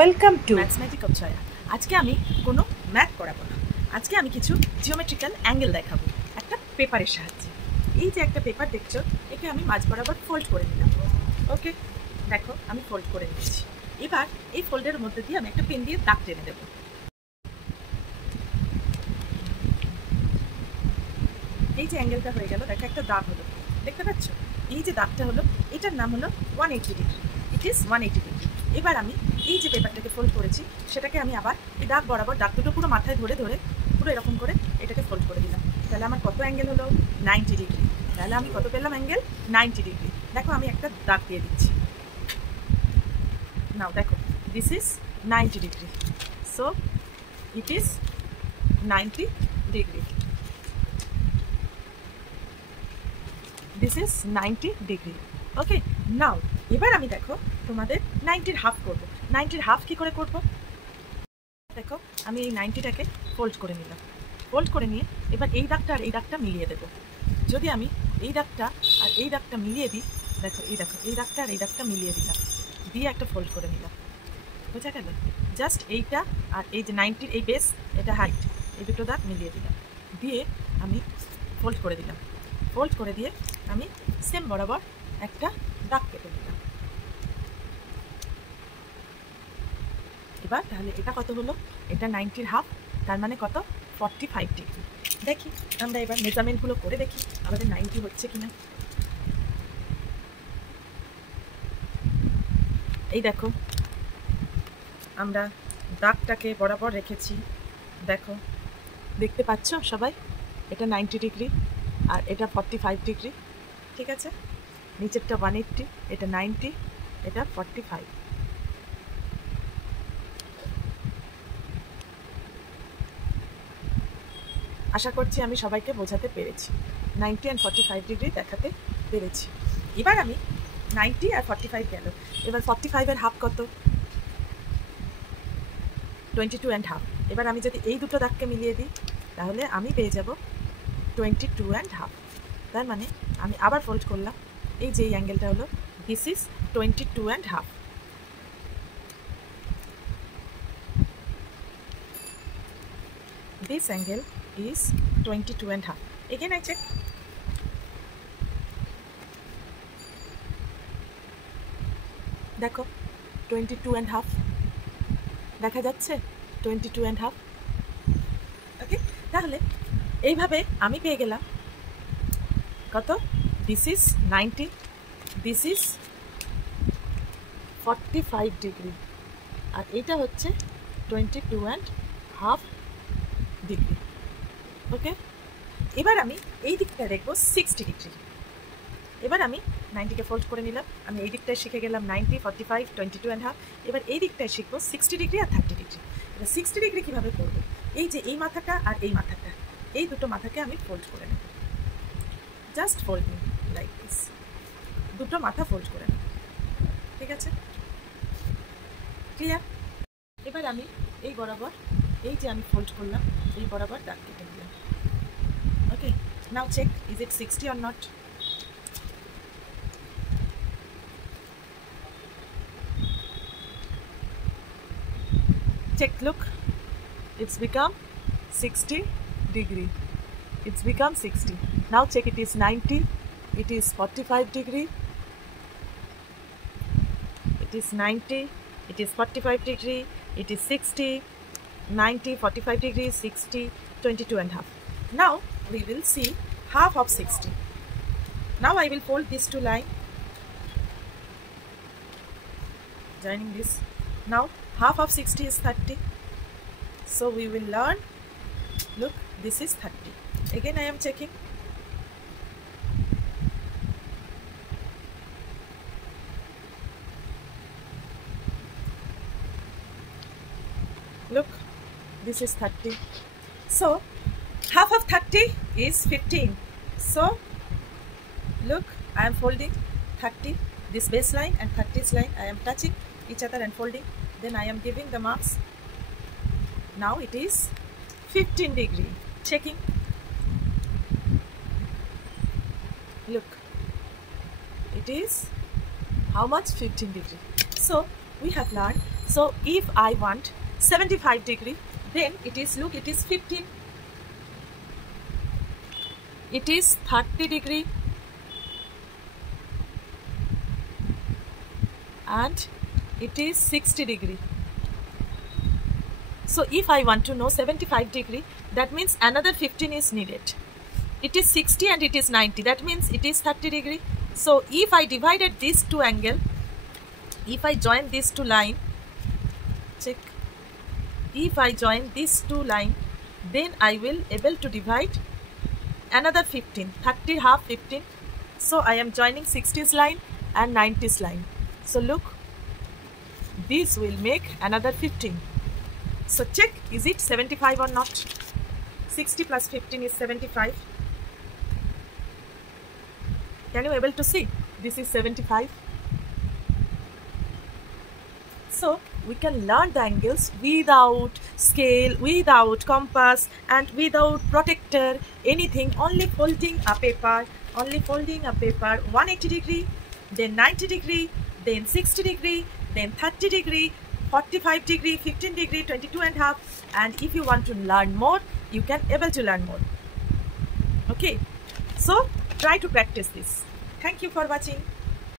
Welcome to mathematic of soya. আজকে আমি কোনো ম্যাথ করাবো না, আজকে আমি কিছু জিওমেট্রিক্যাল অ্যাঙ্গেল দেখাবো একটা পেপারের সাহায্যে। এই যে একটা পেপার দেখছো, একে আমি মাঝ বরাবর ফোল্ড করে নিলাম। ওকে, দেখো আমি ফোল্ড করে নিয়েছি। এবার এই ফোল্ডের মধ্যে দিয়ে আমি একটা পেন দিয়ে দাগ টেনে দেবো। এই যে অ্যাঙ্গেলটা হয়ে গেল, দেখো একটা দাগ হলো, দেখতে পাচ্ছ? এই যে দাগটা হলো, এটার নাম হলো 180 ডিগ্রি। It is 180 degree. এবার আমি এই যে পেপারটাকে ফোল্ড করেছি, সেটাকে আমি আবার এই দাগ বরাবর দাগ দুটো পুরো মাথায় ধরে ধরে পুরো এরকম করে এটাকে ফোল্ড করে দিলাম। তাহলে আমার কত অ্যাঙ্গেল হলো? 90 ডিগ্রি। তাহলে আমি কত পেলাম অ্যাঙ্গেল? 90 ডিগ্রি। দেখো আমি একটা দাগ দিয়ে দিচ্ছি। নাও দেখো, this is 90 degree. So it is 90 degree. This is 90 degree. Okay, now এবার আমি দেখো তোমাদের 90-র হাফ করবো। 90-র হাফ কী করে করবো? দেখো আমি এই 90টাকে ফোল্ড করে নিলাম। ফোল্ড করে নিয়ে এবার এই দাগটা আর এই দাগটা মিলিয়ে দেবো। যদি আমি এই দাগটা আর এই দাগটা মিলিয়ে দিই, দেখো এই দাগটা আর এই দাগটা মিলিয়ে দিলাম, দিয়ে একটা ফোল্ড করে নিলাম। বোঝা গেল? জাস্ট এইটা আর এই যে 90-র এই বেস, এটা হাইট, এই দুটো দাগ মিলিয়ে দিলাম, দিয়ে আমি ফোল্ড করে দিলাম। ফোল্ড করে দিয়ে আমি সেম বরাবর একটা দাগ কেটে নিলাম। এবার তাহলে এটা কত হলো? এটা 90-র হাফ, তার মানে কত? 45 ডিগ্রি। দেখি আমরা এবার মেজারমেন্টগুলো করে দেখি আমাদের 90 হচ্ছে কিনা। এই দেখো আমরা দাগটাকে বরাবর রেখেছি, দেখো দেখতে পাচ্ছ সবাই? এটা 90 ডিগ্রি আর এটা 45 ডিগ্রি। ঠিক আছে, নিচেরটা 180, এটা 90, এটা 45। আশা করছি আমি সবাইকে বোঝাতে পেরেছি, 90 আর 45 ডিগ্রি দেখাতে পেরেছি। এবার আমি 90 আর 45 গেল, এবার 45-এর হাফ কত? 22 অ্যান্ড হাফ। এবার আমি যদি এই দুটো দাগকে মিলিয়ে দিই, তাহলে আমি পেয়ে যাব 22 অ্যান্ড হাফ। তার মানে আমি আবার ফোল্ড করলাম, এই যে এই অ্যাঙ্গেলটা হলো, this is 22 and half. This angle is 22 and half. Again I check. দেখো 22 and half দেখা যাচ্ছে, 22 and half। ওকে, তাহলে এইভাবে আমি পেয়ে গেলাম কত? This is 90, this is 45 degree, আর এইটা হচ্ছে 22 and half ডিগ্রি। ওকে, এবার আমি এই দিকটা দেখবো 60 ডিগ্রি। এবার আমি 90কে ফোল্ড করে নিলাম, আমি এই দিকটায় শিখে গেলাম 90, 45, 22 অ্যান্ড হাফ। এবার এই দিকটায় শিখবো 60 ডিগ্রি আর 30 ডিগ্রি। এবার 60 ডিগ্রি কীভাবে করবো? এই যে এই মাথাটা আর এই মাথাটা, এই দুটো মাথাকে আমি ফোল্ড করে নেব। Just fold me like this, দুটো মাথা ফোল্ড করে নেব। ঠিক আছে, ক্লিয়ার? এবার আমি এই বরাবর, এই যে আমি ফোল্ড করলাম, এই বরাবর দাগ কেটে নিলাম। Okay, now check, is it 60 or not? Check, look, it's become 60 degree. It's become 60. Now check, it is 90, it is 45 degree, it is 90, it is 45 degree, it is 60, 90, 45 degree, 60, 22 and half. Now we will see half of 60. Now I will fold these two lines, joining this. Now half of 60 is 30. So we will learn, look, this is 30. Again I am checking. Look, this is 30. So half of 30 is 15. So look, I am folding 30, this baseline and 30's line, I am touching each other and folding, then I am giving the marks. Now it is 15 degree. Checking. Look, it is how much? 15 degree. So we have learned So if I want 75 degree, then it is, look, it is 15. It is 30 degree. And it is 60 degree. So if I want to know 75 degree, that means another 15 is needed. It is 60 and it is 90. That means it is 30 degree. So if I divided these two angle, if I join these two line, check. If I join these two line, then I will able to divide another 15. 30 half 15. So I am joining 60's line and 90's line. So look, this will make another 15. So check, is it 75 or not? 60 plus 15 is 75. Can you able to see? This is 75. So we can learn the angles without scale, without compass, and without protector, anything, only folding a paper, 180 degree, then 90 degree, then 60 degree, then 30 degree, 45 degree, 15 degree, 22.5. And if you want to learn more, you can able to learn more. Okay, so try to practice this. Thank you for watching.